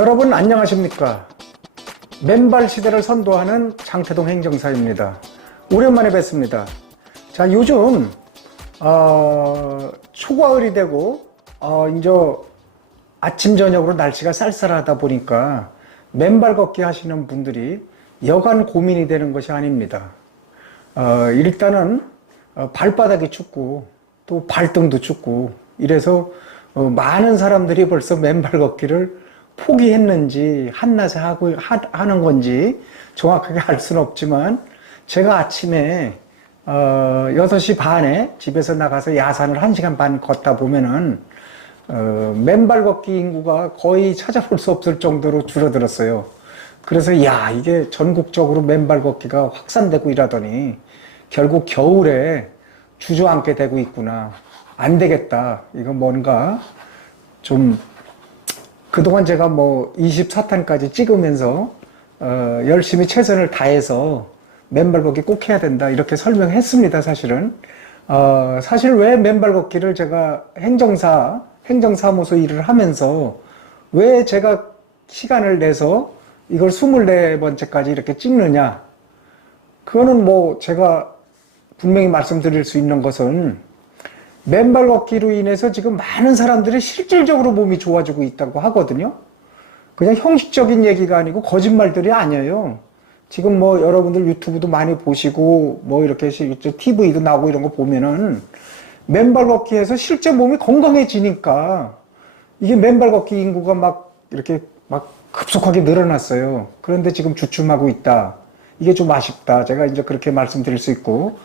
여러분 안녕하십니까? 맨발 시대를 선도하는 장태동 행정사입니다. 오랜만에 뵙습니다. 자, 요즘 초가을이 되고 이제 아침 저녁으로 날씨가 쌀쌀하다 보니까 맨발 걷기 하시는 분들이 여간 고민이 되는 것이 아닙니다. 일단은 발바닥이 춥고 또 발등도 춥고 이래서 많은 사람들이 벌써 맨발 걷기를 포기했는지 한낮에 하는 건지 정확하게 알 수는 없지만, 제가 아침에 6시 반에 집에서 나가서 야산을 1시간 반 걷다 보면은 맨발 걷기 인구가 거의 찾아볼 수 없을 정도로 줄어들었어요. 그래서 야, 이게 전국적으로 맨발 걷기가 확산되고 이러더니 결국 겨울에 주저앉게 되고 있구나. 안 되겠다. 이거 뭔가 좀 그동안 제가 24탄까지 찍으면서 열심히 최선을 다해서 맨발 걷기 꼭 해야 된다 이렇게 설명했습니다. 사실은 사실 왜 맨발 걷기를 제가 행정사무소 일을 하면서 왜 제가 시간을 내서 이걸 24번째까지 이렇게 찍느냐, 그거는 제가 분명히 말씀드릴 수 있는 것은 맨발 걷기로 인해서 지금 많은 사람들이 실질적으로 몸이 좋아지고 있다고 하거든요. 그냥 형식적인 얘기가 아니고 거짓말들이 아니에요. 지금 여러분들 유튜브도 많이 보시고 이렇게 TV도 나오고 이런 거 보면은 맨발 걷기에서 실제 몸이 건강해지니까 이게 맨발 걷기 인구가 이렇게 급속하게 늘어났어요. 그런데 지금 주춤하고 있다. 이게 좀 아쉽다. 제가 이제 그렇게 말씀드릴 수 있고,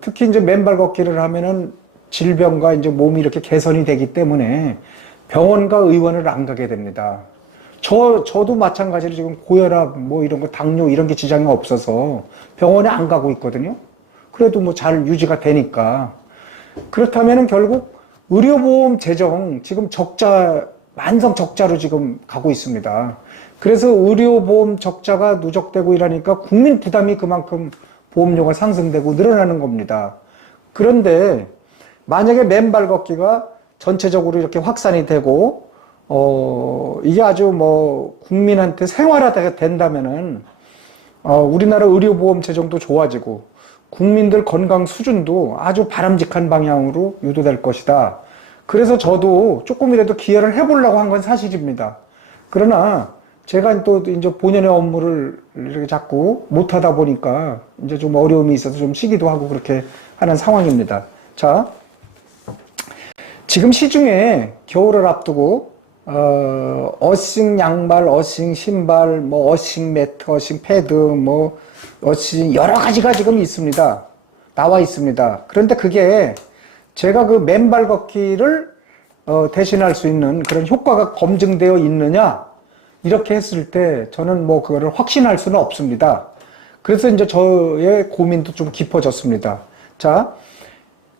특히 이제 맨발 걷기를 하면은 질병과 이제 몸이 이렇게 개선이 되기 때문에 병원과 의원을 안 가게 됩니다. 저도 마찬가지로 지금 고혈압, 이런 거, 당뇨, 이런 게 지장이 없어서 병원에 안 가고 있거든요. 그래도 잘 유지가 되니까. 그렇다면은 결국 의료보험 재정, 지금 만성 적자로 지금 가고 있습니다. 그래서 의료보험 적자가 누적되고 이러니까 국민 부담이 그만큼 보험료가 상승되고 늘어나는 겁니다. 그런데 만약에 맨발 걷기가 전체적으로 이렇게 확산이 되고 이게 아주 국민한테 생활화가 된다면은 우리나라 의료보험 재정도 좋아지고 국민들 건강 수준도 아주 바람직한 방향으로 유도될 것이다. 그래서 저도 조금이라도 기여를 해보려고 한 건 사실입니다. 그러나 제가 또 이제 본연의 업무를 이렇게 자꾸 못하다 보니까 이제 좀 어려움이 있어서 좀 쉬기도 하고 그렇게 하는 상황입니다. 자, 지금 시중에 겨울을 앞두고 어싱 양말, 어싱 신발, 어싱 매트, 어싱 패드, 어싱 여러 가지가 지금 있습니다. 나와 있습니다. 그런데 그게 제가 그 맨발 걷기를 대신할 수 있는 그런 효과가 검증되어 있느냐, 이렇게 했을 때 저는 그거를 확신할 수는 없습니다. 그래서 이제 저의 고민도 좀 깊어졌습니다. 자,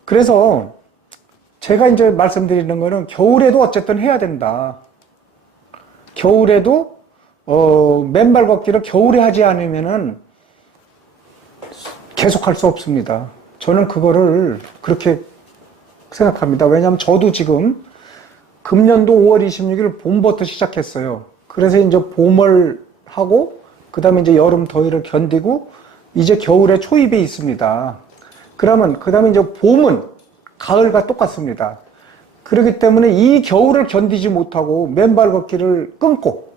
그래서 제가 이제 말씀드리는 거는 겨울에도 어쨌든 해야 된다. 겨울에도 맨발 걷기를 겨울에 하지 않으면은 계속할 수 없습니다. 저는 그거를 그렇게 생각합니다. 왜냐하면 저도 지금 금년도 5월 26일 봄부터 시작했어요. 그래서 이제 봄을 하고 그 다음에 이제 여름 더위를 견디고 이제 겨울에 초입에 있습니다. 그러면 그 다음에 이제 봄은 가을과 똑같습니다. 그렇기 때문에 이 겨울을 견디지 못하고 맨발 걷기를 끊고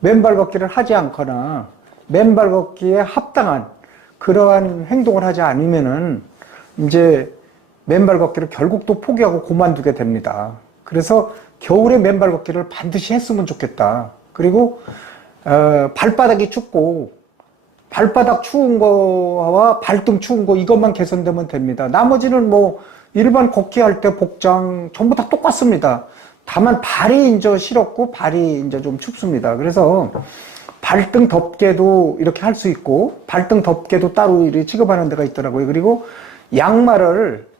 맨발 걷기를 하지 않거나 맨발 걷기에 합당한 그러한 행동을 하지 않으면은 이제 맨발 걷기를 결국 또 포기하고 그만두게 됩니다. 그래서 겨울에 맨발 걷기를 반드시 했으면 좋겠다. 그리고 발바닥이 춥고 발바닥 추운 거와 발등 추운 거 이것만 개선되면 됩니다. 나머지는 일반 걷기 할 때 복장 전부 다 똑같습니다. 다만 발이 이제 시렵고 발이 이제 좀 춥습니다. 그래서 발등 덮개도 이렇게 할 수 있고 발등 덮개도 따로 이렇게 취급하는 데가 있더라고요. 그리고 양말을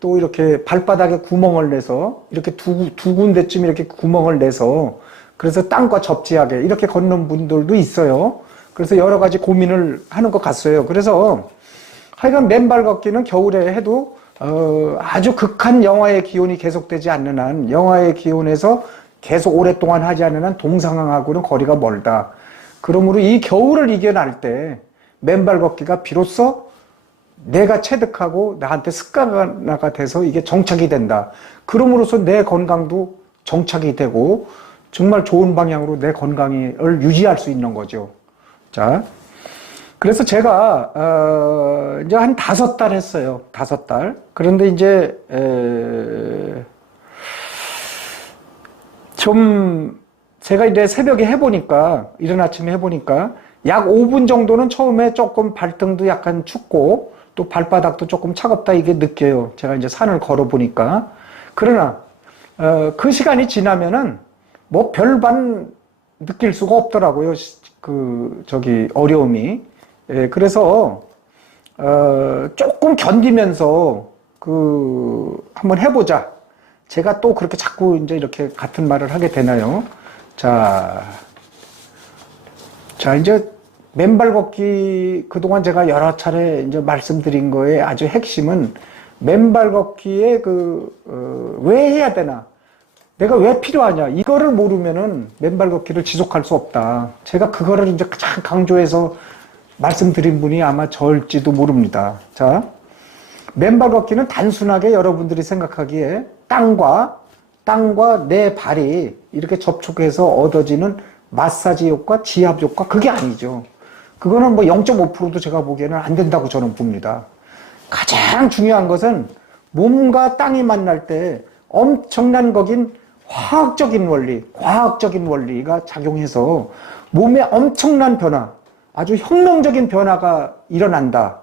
또 이렇게 발바닥에 구멍을 내서 이렇게 두 군데쯤 이렇게 구멍을 내서 그래서 땅과 접지하게 이렇게 걷는 분들도 있어요. 그래서 여러 가지 고민을 하는 것 같아요. 그래서 하여간 맨발 걷기는 겨울에 해도 아주 극한 영하의 기온이 계속되지 않는 한 영하의 기온에서 계속 오랫동안 하지 않는 한 동상하고는 거리가 멀다. 그러므로 이 겨울을 이겨낼 때 맨발 걷기가 비로소 내가 체득하고 나한테 습관화가 돼서 이게 정착이 된다. 그럼으로써 내 건강도 정착이 되고 정말 좋은 방향으로 내 건강을 유지할 수 있는 거죠. 자, 그래서 제가 이제 한 5달 했어요. 5달. 그런데 이제 좀 제가 이제 새벽에 해보니까 이른 아침에 해보니까 약 5분 정도는 처음에 조금 발등도 약간 춥고 또 발바닥도 조금 차갑다 이게 느껴요. 제가 이제 산을 걸어보니까. 그러나 그 시간이 지나면은 뭐 별반 느낄 수가 없더라고요. 어려움이. 예, 그래서 조금 견디면서 한번 해보자. 제가 또 그렇게 자꾸 이제 이렇게 같은 말을 하게 되나요? 자, 이제 맨발 걷기 그동안 제가 여러 차례 이제 말씀드린 거에 아주 핵심은 맨발 걷기에 왜 해야 되나? 내가 왜 필요하냐? 이거를 모르면은 맨발 걷기를 지속할 수 없다. 제가 그거를 이제 가장 강조해서 말씀드린 분이 아마 저일지도 모릅니다. 자, 맨발 걷기는 단순하게 여러분들이 생각하기에 땅과 내 발이 이렇게 접촉해서 얻어지는 마사지 효과, 지압 효과, 그게 아니죠. 그거는 뭐 0.5%도 제가 보기에는 안 된다고 저는 봅니다. 가장 중요한 것은 몸과 땅이 만날 때 엄청난 거긴 과학적인 원리가 작용해서 몸에 엄청난 변화, 아주 혁명적인 변화가 일어난다.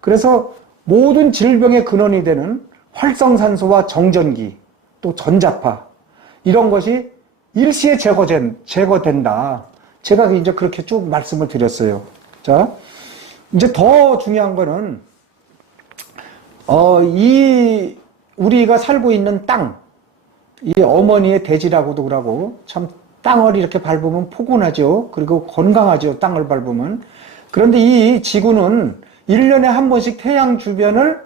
그래서 모든 질병의 근원이 되는 활성산소와 정전기, 또 전자파, 이런 것이 일시에 제거된다. 제가 이제 그렇게 쭉 말씀을 드렸어요. 자, 이제 더 중요한 거는, 우리가 살고 있는 땅, 이 어머니의 대지라고도 그러고, 참, 땅을 이렇게 밟으면 포근하죠. 그리고 건강하죠. 땅을 밟으면. 그런데 이 지구는 1년에 한 번씩 태양을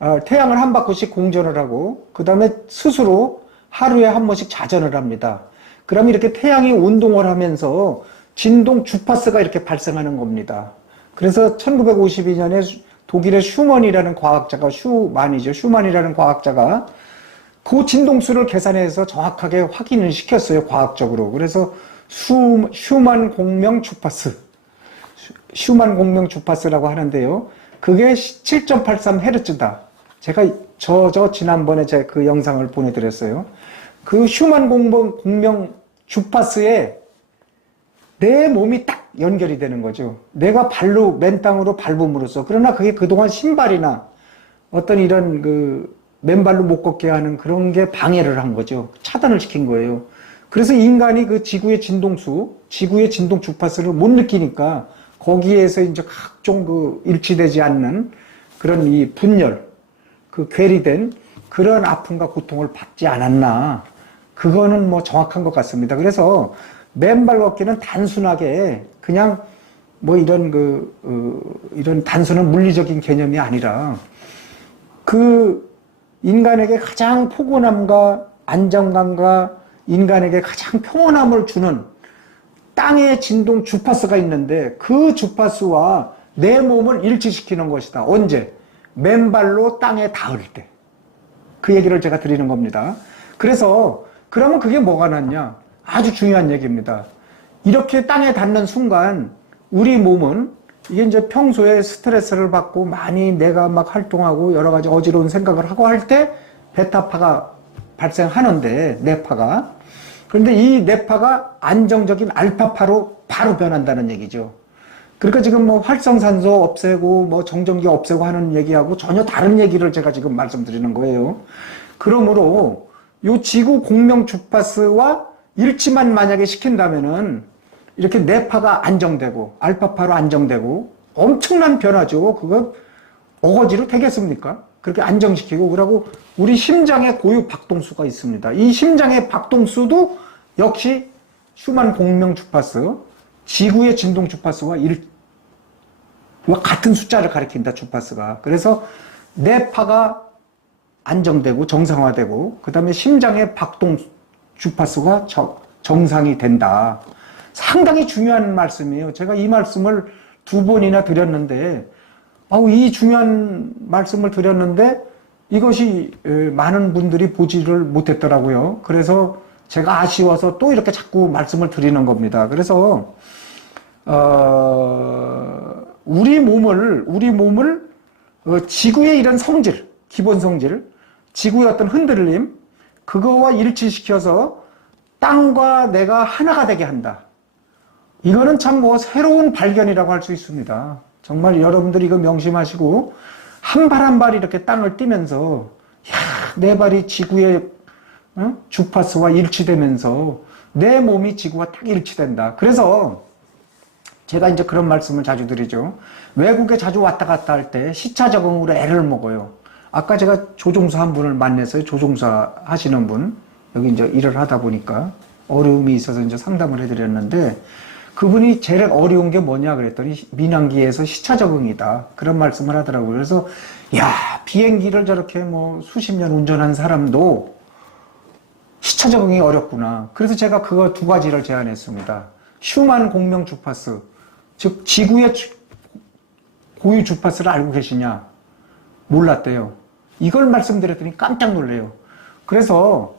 한 바퀴씩 공전을 하고, 그 다음에 스스로 하루에 한 번씩 자전을 합니다. 그럼 이렇게 태양이 운동을 하면서 진동 주파수가 이렇게 발생하는 겁니다. 그래서 1952년에 독일의 슈먼이라는 과학자가, 슈만이라는 과학자가 그 진동수를 계산해서 정확하게 확인을 시켰어요, 과학적으로. 그래서 슈만 공명 주파수라고 하는데요. 그게 7.83Hz다. 제가 지난번에 제가 그 영상을 보내드렸어요. 그 슈만 공명 주파수에 내 몸이 딱 연결이 되는 거죠. 내가 맨 땅으로 밟음으로써. 그러나 그게 그동안 신발이나 어떤 이런 맨발로 못 걷게 하는 그런 게 방해를 한 거죠. 차단을 시킨 거예요. 그래서 인간이 그 지구의 진동 주파수를 못 느끼니까 거기에서 이제 각종 일치되지 않는 그런 이 분열, 괴리된 그런 아픔과 고통을 받지 않았나. 그거는 뭐 정확한 것 같습니다. 그래서 맨발 걷기는 단순하게 그냥 뭐 이런 단순한 물리적인 개념이 아니라 인간에게 가장 포근함과 안정감과 인간에게 가장 평온함을 주는 땅의 진동 주파수가 있는데 그 주파수와 내 몸을 일치시키는 것이다. 언제? 맨발로 땅에 닿을 때. 그 얘기를 제가 드리는 겁니다. 그래서 그러면 그게 뭐가 낫냐? 아주 중요한 얘기입니다. 이렇게 땅에 닿는 순간 우리 몸은 이게 이제 평소에 스트레스를 받고 많이 내가 막 활동하고 여러 가지 어지러운 생각을 하고 할 때 베타파가 발생하는데, 뇌파가. 그런데 이 뇌파가 안정적인 알파파로 바로 변한다는 얘기죠. 그러니까 지금 뭐 활성산소 없애고 뭐 정전기 없애고 하는 얘기하고 전혀 다른 얘기를 제가 지금 말씀드리는 거예요. 그러므로 요 지구 공명 주파수와 일치만 만약에 시킨다면은 이렇게 뇌파가 안정되고 알파파로 안정되고 엄청난 변화죠. 그거 어거지로 되겠습니까? 그렇게 안정시키고. 그러고 우리 심장에 고유 박동수가 있습니다. 이 심장의 박동수도 역시 슈만 공명 주파수, 지구의 진동 주파수와 같은 숫자를 가리킨다, 주파수가. 그래서 뇌파가 안정되고 정상화되고, 그 다음에 심장의 박동 주파수가 정상이 된다. 상당히 중요한 말씀이에요. 제가 이 말씀을 2번이나 드렸는데, 이 중요한 말씀을 드렸는데 이것이 많은 분들이 보지를 못했더라고요. 그래서 제가 아쉬워서 또 이렇게 자꾸 말씀을 드리는 겁니다. 그래서 우리 몸을 지구의 이런 성질, 기본 성질, 지구의 어떤 흔들림, 그거와 일치시켜서 땅과 내가 하나가 되게 한다. 이거는 참 새로운 발견이라고 할 수 있습니다. 정말 여러분들이 이거 명심하시고 한 발 한 발 이렇게 땅을 띄면서 내 발이 지구의 주파수와 일치되면서 내 몸이 지구와 딱 일치된다. 그래서 제가 이제 그런 말씀을 자주 드리죠. 외국에 자주 왔다 갔다 할 때 시차 적응으로 애를 먹어요. 아까 제가 조종사 한 분을 만났어요. 조종사 하시는 분. 여기 이제 일을 하다 보니까 어려움이 있어서 이제 상담을 해드렸는데 그분이 제일 어려운 게 뭐냐 그랬더니 민항기에서 시차 적응이다. 그런 말씀을 하더라고요. 그래서 비행기를 저렇게 수십 년 운전한 사람도 시차 적응이 어렵구나. 그래서 제가 그거 2가지를 제안했습니다. 슈만 공명 주파수, 즉 지구의 고유 주파수를 알고 계시냐? 몰랐대요. 이걸 말씀드렸더니 깜짝 놀래요. 그래서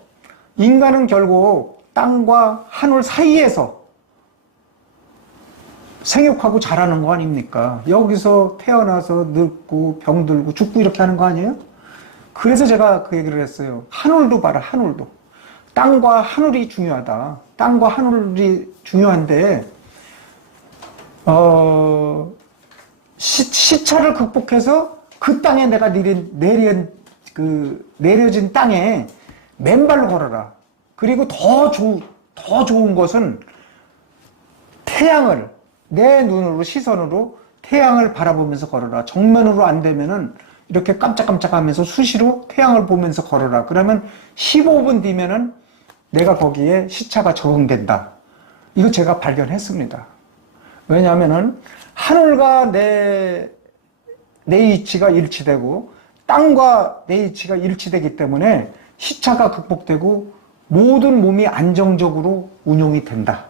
인간은 결국 땅과 하늘 사이에서 생육하고 자라는 거 아닙니까? 여기서 태어나서 늙고 병들고 죽고 이렇게 하는 거 아니에요? 그래서 제가 그 얘기를 했어요. 하늘도 봐라, 하늘도. 땅과 하늘이 중요하다. 땅과 하늘이 중요한데 시차를 극복해서 그 땅에 내가 내려진 땅에 맨발로 걸어라. 그리고 더 좋은 것은 태양을 내 눈으로 시선으로 태양을 바라보면서 걸어라. 정면으로 안 되면은 이렇게 깜짝깜짝 하면서 수시로 태양을 보면서 걸어라. 그러면 15분 뒤면은 내가 거기에 시차가 적응된다. 이거 제가 발견했습니다. 왜냐하면은 하늘과 내 위치가 일치되고 땅과 내 위치가 일치되기 때문에 시차가 극복되고 모든 몸이 안정적으로 운용이 된다.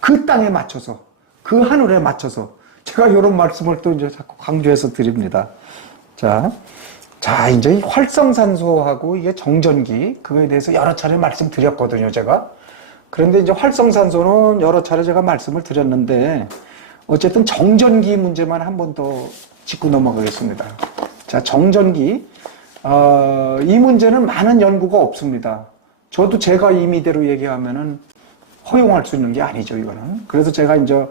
그 땅에 맞춰서, 그 하늘에 맞춰서 제가 이런 말씀을 또 이제 자꾸 강조해서 드립니다. 자, 이제 활성산소하고 이게 정전기, 그거에 대해서 여러 차례 말씀드렸거든요, 제가. 그런데 이제 활성산소는 여러 차례 제가 말씀을 드렸는데, 어쨌든 정전기 문제만 한 번 더 짚고 넘어가겠습니다. 자, 정전기. 이 문제는 많은 연구가 없습니다. 저도 제가 임의대로 얘기하면은 허용할 수 있는 게 아니죠, 이거는. 그래서 제가 이제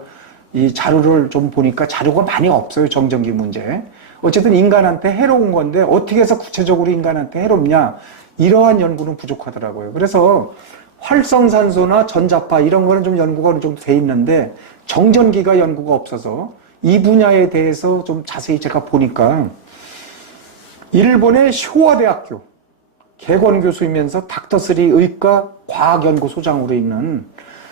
이 자료를 좀 보니까 자료가 많이 없어요, 정전기 문제. 어쨌든 인간한테 해로운 건데 어떻게 해서 구체적으로 인간한테 해롭냐, 이러한 연구는 부족하더라고요. 그래서 활성산소나 전자파 이런 거는 좀 연구가 어느 정도 돼 있는데 정전기가 연구가 없어서 이 분야에 대해서 좀 자세히 제가 보니까 일본의 쇼와 대학교 개건 교수이면서 닥터3 의과 과학연구소장으로 있는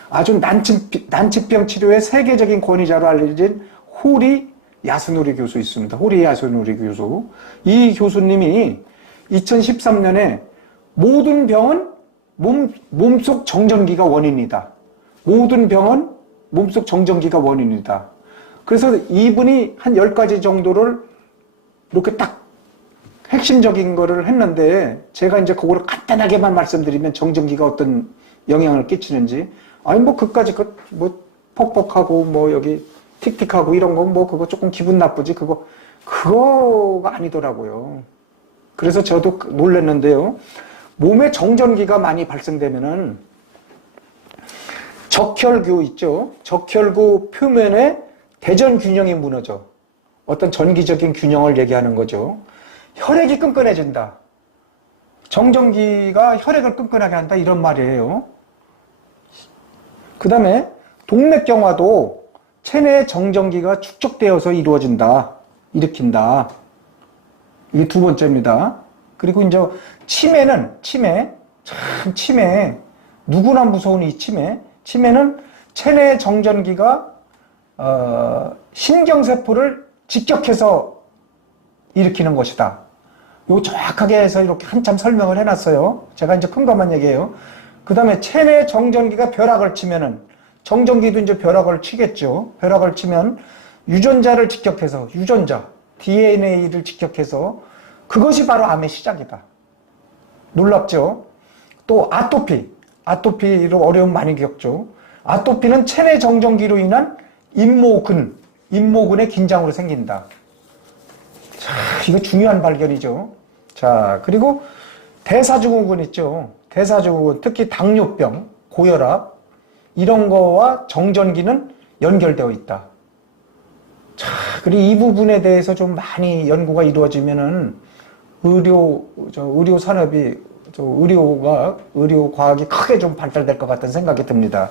아주 난치병 치료의 세계적인 권위자로 알려진 호리 야스노리 교수 있습니다. 호리 야스노리 교수. 이 교수님이 2013년에 모든 병은 몸속 정전기가 원인이다. 모든 병은 몸속 정전기가 원인이다. 그래서 이분이 한 10가지 정도를 이렇게 딱 핵심적인 거를 했는데 제가 이제 그거를 간단하게만 말씀드리면 정전기가 어떤 영향을 끼치는지 그까지 퍽퍽하고 여기 틱틱하고 이런 건 그거 조금 기분 나쁘지 그거가 아니더라고요. 그래서 저도 놀랐는데요. 몸에 정전기가 많이 발생되면은 적혈구 있죠. 적혈구 표면에 대전 균형이 무너져. 어떤 전기적인 균형을 얘기하는 거죠. 혈액이 끈끈해진다. 정전기가 혈액을 끈끈하게 한다. 이런 말이에요. 그 다음에 동맥경화도 체내 정전기가 축적되어서 이루어진다. 일으킨다. 이게 2번째입니다. 그리고 이제 치매. 누구나 무서운 이 치매는 체내 정전기가 신경세포를 직격해서 일으키는 것이다. 이거 정확하게 해서 이렇게 한참 설명을 해놨어요. 제가 이제 큰 것만 얘기해요. 그 다음에 체내 정전기가 벼락을 치면은, 정전기도 이제 벼락을 치겠죠. 벼락을 치면 유전자를 직격해서, 유전자, DNA를 직격해서 그것이 바로 암의 시작이다. 놀랍죠? 또 아토피로 어려움 많이 겪죠. 아토피는 체내 정전기로 인한 잇모근의 긴장으로 생긴다. 자, 이거 중요한 발견이죠. 자, 그리고 대사증후군 있죠. 대사증후군, 특히 당뇨병, 고혈압, 이런 거와 정전기는 연결되어 있다. 자, 그리고 이 부분에 대해서 좀 많이 연구가 이루어지면은 의료 산업이, 의료 과학이 크게 좀 발달될 것 같다는 생각이 듭니다.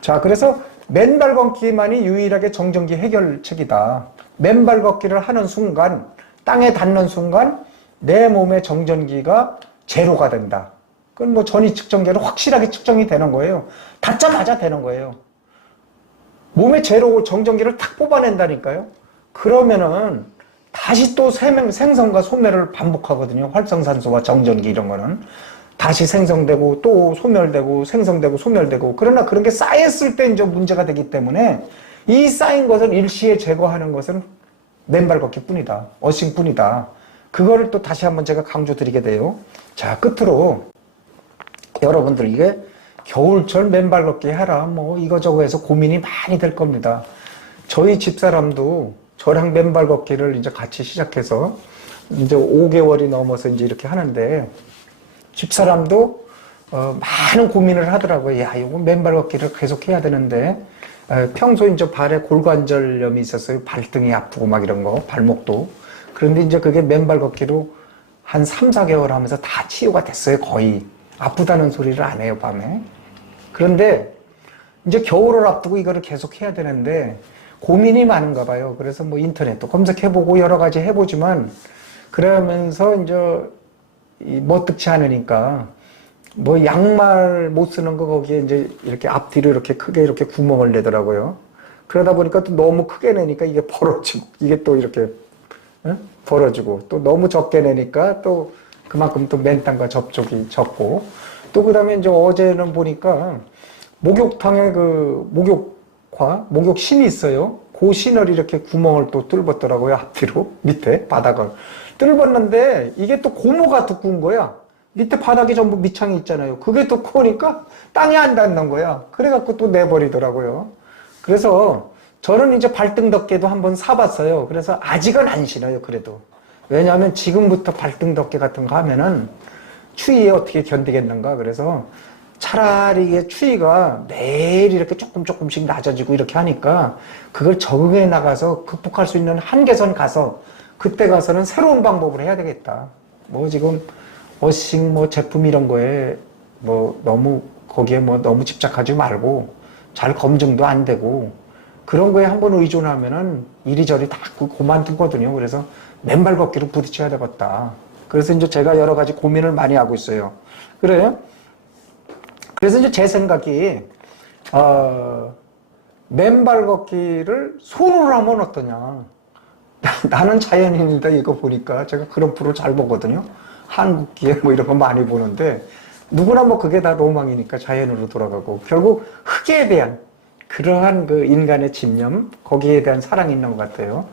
자, 그래서 맨발 걷기만이 유일하게 정전기 해결책이다. 맨발 걷기를 하는 순간, 땅에 닿는 순간 내 몸의 정전기가 제로가 된다. 그건 뭐 전위 측정기로 확실하게 측정이 되는 거예요. 닿자마자 되는 거예요. 몸의 제로 정전기를 탁 뽑아낸다니까요. 그러면은 다시 또 생성과 소멸을 반복하거든요. 활성산소와 정전기 이런 거는. 다시 생성되고 또 소멸되고 생성되고 소멸되고. 그러나 그런 게 쌓였을 때 이제 문제가 되기 때문에 이 쌓인 것을 일시에 제거하는 것은 맨발 걷기 뿐이다. 어싱 뿐이다. 그거를 또 다시 한번 제가 강조드리게 돼요. 자, 끝으로 여러분들 이게 겨울철 맨발 걷기 해라 뭐 이거저거 해서 고민이 많이 될 겁니다. 저희 집사람도 저랑 맨발 걷기를 이제 같이 시작해서 이제 5개월이 넘어서 이제 이렇게 하는데 집사람도 많은 고민을 하더라고요. 야, 이거 맨발 걷기를 계속 해야 되는데 평소 이제 발에 골관절염이 있었어요. 발등이 아프고 막 이런 거, 발목도. 그런데 이제 그게 맨발 걷기로 한 3, 4개월 하면서 다 치유가 됐어요. 거의. 아프다는 소리를 안 해요, 밤에. 그런데 이제 겨울을 앞두고 이거를 계속 해야 되는데 고민이 많은가 봐요. 그래서 뭐 인터넷도 검색해보고 여러 가지 해보지만 그러면서 이제 멋득치 않으니까 뭐 양말 못 쓰는 거 거기에 이제 이렇게 앞뒤로 이렇게 크게 이렇게 구멍을 내더라고요. 그러다 보니까 또 너무 크게 내니까 이게 벌어지고 이게 또 이렇게 벌어지고 또 너무 적게 내니까 또 그만큼 또 맨땅과 접촉이 적고 또 그다음에 이제 어제는 보니까 목욕탕에 그 목욕신이 있어요. 그 신을 이렇게 구멍을 또 뚫었더라고요. 앞뒤로 밑에 바닥을 뚫었는데 이게 또 고무가 두꺼운 거야. 밑에 바닥이 전부 밑창이 있잖아요. 그게 두꺼우니까 땅에 안 닿는 거야. 그래갖고 또 내버리더라고요. 그래서 저는 이제 발등 덮개도 한번 사봤어요. 그래서 아직은 안 신어요. 그래도 왜냐하면 지금부터 발등 덮개 같은 거 하면은 추위에 어떻게 견디겠는가. 그래서 차라리 이게 추위가 매일 이렇게 조금씩 낮아지고 이렇게 하니까 그걸 적응해 나가서 극복할 수 있는 한계선 가서 그때 가서는 새로운 방법을 해야 되겠다. 뭐 지금 워싱 뭐 제품 이런 거에 뭐 너무 거기에 뭐 너무 집착하지 말고 잘 검증도 안 되고 그런 거에 한번 의존하면은 이리저리 다 그만두거든요. 그래서 맨발 걷기로 부딪혀야 되겠다. 그래서 이제 제가 여러 가지 고민을 많이 하고 있어요. 그래요? 그래서 이제 제 생각이, 맨발 걷기를 손으로 하면 어떠냐. 나는 자연인이다 이거 보니까 제가 그런 프로 잘 보거든요. 한국기에 뭐 이런 거 많이 보는데 누구나 뭐 그게 다 로망이니까 자연으로 돌아가고 결국 흙에 대한 그러한 그 인간의 집념 거기에 대한 사랑이 있는 것 같아요.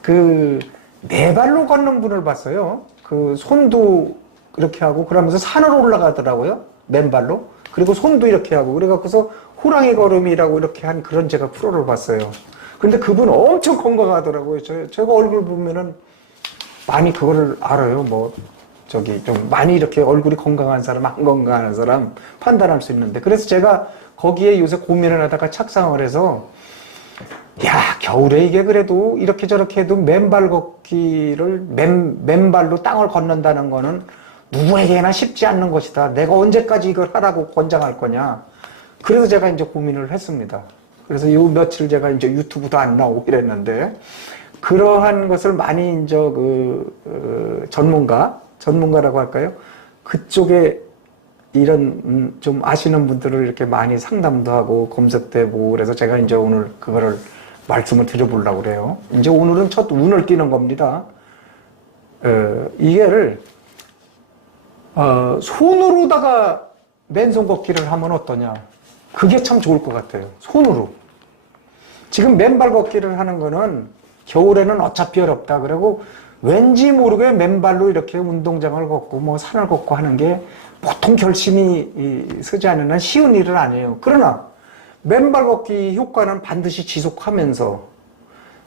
그 네 발로 걷는 분을 봤어요. 그 손도 이렇게 하고 그러면서 산으로 올라가더라고요. 맨발로. 그리고 손도 이렇게 하고 그래갖고서 호랑이 걸음이라고 이렇게 한 그런 제가 프로를 봤어요. 근데 그분 엄청 건강하더라고요. 제가 얼굴 보면은 많이 그거를 알아요. 뭐 저기 좀 많이 이렇게 얼굴이 건강한 사람, 안 건강한 사람 판단할 수 있는데 그래서 제가 거기에 요새 고민을 하다가 착상을 해서 야, 겨울에 이게 그래도 이렇게 저렇게 해도 맨발 걷기를 맨발로 땅을 걷는다는 거는 누구에게나 쉽지 않는 것이다. 내가 언제까지 이걸 하라고 권장할 거냐. 그래서 제가 이제 고민을 했습니다. 그래서 요 며칠 제가 이제 유튜브도 안 나오고 이랬는데 그러한 것을 많이 이제 전문가라고 할까요? 그쪽에 이런 좀 아시는 분들을 이렇게 많이 상담도 하고 검색도 해보고 그래서 제가 이제 오늘 그거를 말씀을 드려보려고 그래요. 이제 오늘은 첫 운을 띄는 겁니다. 이게를 손으로다가 맨손 걷기를 하면 어떠냐. 그게 참 좋을 것 같아요. 손으로. 지금 맨발 걷기를 하는 거는 겨울에는 어차피 어렵다. 그리고 왠지 모르게 맨발로 이렇게 운동장을 걷고 뭐 산을 걷고 하는 게 보통 결심이 서지 않는 한 쉬운 일은 아니에요. 그러나 맨발 걷기 효과는 반드시 지속하면서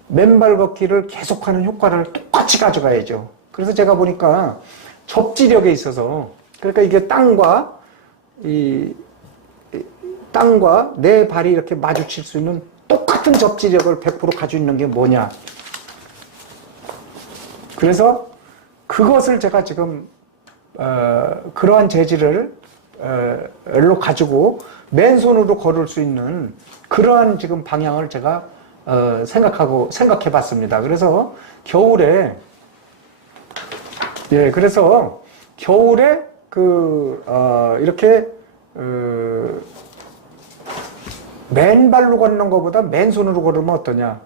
맨발 걷기를 계속하는 효과를 똑같이 가져가야죠. 그래서 제가 보니까 접지력에 있어서, 그러니까 이게 땅과 내 발이 이렇게 마주칠 수 있는 똑같은 접지력을 100% 가지고 있는 게 뭐냐. 그래서 그것을 제가 지금 그러한 재질을 가지고 맨손으로 걸을 수 있는 그러한 지금 방향을 제가 생각해 봤습니다. 그래서 겨울에 이렇게 맨발로 걷는 것보다 맨손으로 걸으면 어떠냐.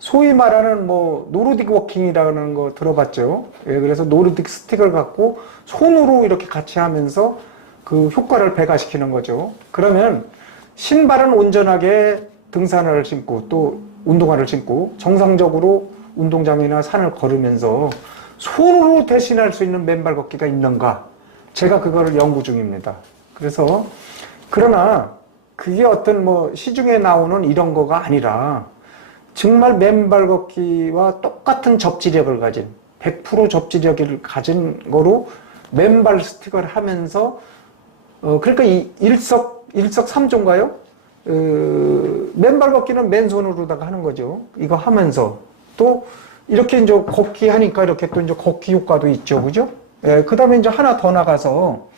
소위 말하는 뭐 노르딕 워킹이라는 거 들어봤죠? 예, 그래서 노르딕 스틱을 갖고 손으로 이렇게 같이 하면서 그 효과를 배가시키는 거죠. 그러면 신발은 온전하게 등산화를 신고 또 운동화를 신고 정상적으로 운동장이나 산을 걸으면서 손으로 대신할 수 있는 맨발 걷기가 있는가? 제가 그거를 연구 중입니다. 그래서 그러나 그게 어떤 뭐 시중에 나오는 이런 거가 아니라 정말 맨발 걷기와 똑같은 접지력을 가진 100% 접지력을 가진 거로 맨발 스틱을 하면서 그러니까 이 일석삼조인가요? 맨발 걷기는 맨손으로다가 하는 거죠. 이거 하면서 또 이렇게 이제 걷기 하니까 이렇게 또 이제 걷기 효과도 있죠, 그죠? 예, 그 다음에 이제 하나 더 나가서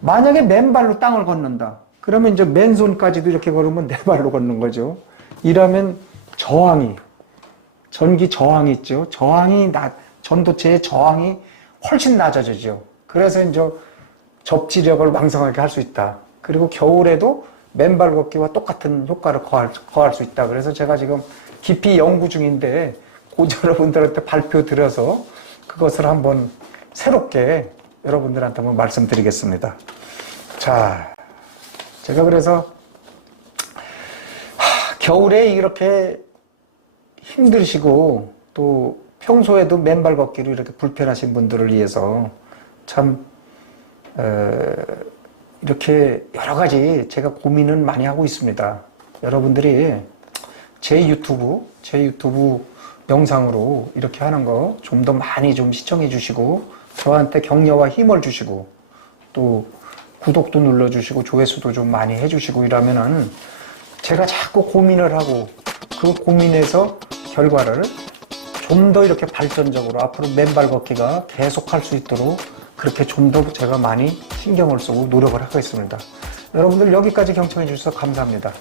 만약에 맨발로 땅을 걷는다. 그러면 이제 맨손까지도 이렇게 걸으면 네 발로 걷는 거죠. 이러면 전기 저항이 있죠. 전도체의 저항이 훨씬 낮아지죠. 그래서 이제 접지력을 왕성하게 할 수 있다. 그리고 겨울에도 맨발 걷기와 똑같은 효과를 거할 수 있다. 그래서 제가 지금 깊이 연구 중인데 여러분들한테 발표 드려서 그것을 한번 새롭게 여러분들한테 한번 말씀드리겠습니다. 자, 제가 그래서 겨울에 이렇게 힘드시고 또 평소에도 맨발 걷기로 이렇게 불편하신 분들을 위해서 참 이렇게 여러 가지 제가 고민은 많이 하고 있습니다. 여러분들이 제 유튜브 영상으로 이렇게 하는 거 좀 더 많이 좀 시청해 주시고 저한테 격려와 힘을 주시고 또 구독도 눌러주시고 조회수도 좀 많이 해주시고 이러면은 제가 자꾸 고민을 하고 그 고민에서 결과를 좀 더 이렇게 발전적으로 앞으로 맨발 걷기가 계속 할 수 있도록 그렇게 좀 더 제가 많이 신경을 쓰고 노력을 하고 있습니다. 여러분들 여기까지 경청해 주셔서 감사합니다.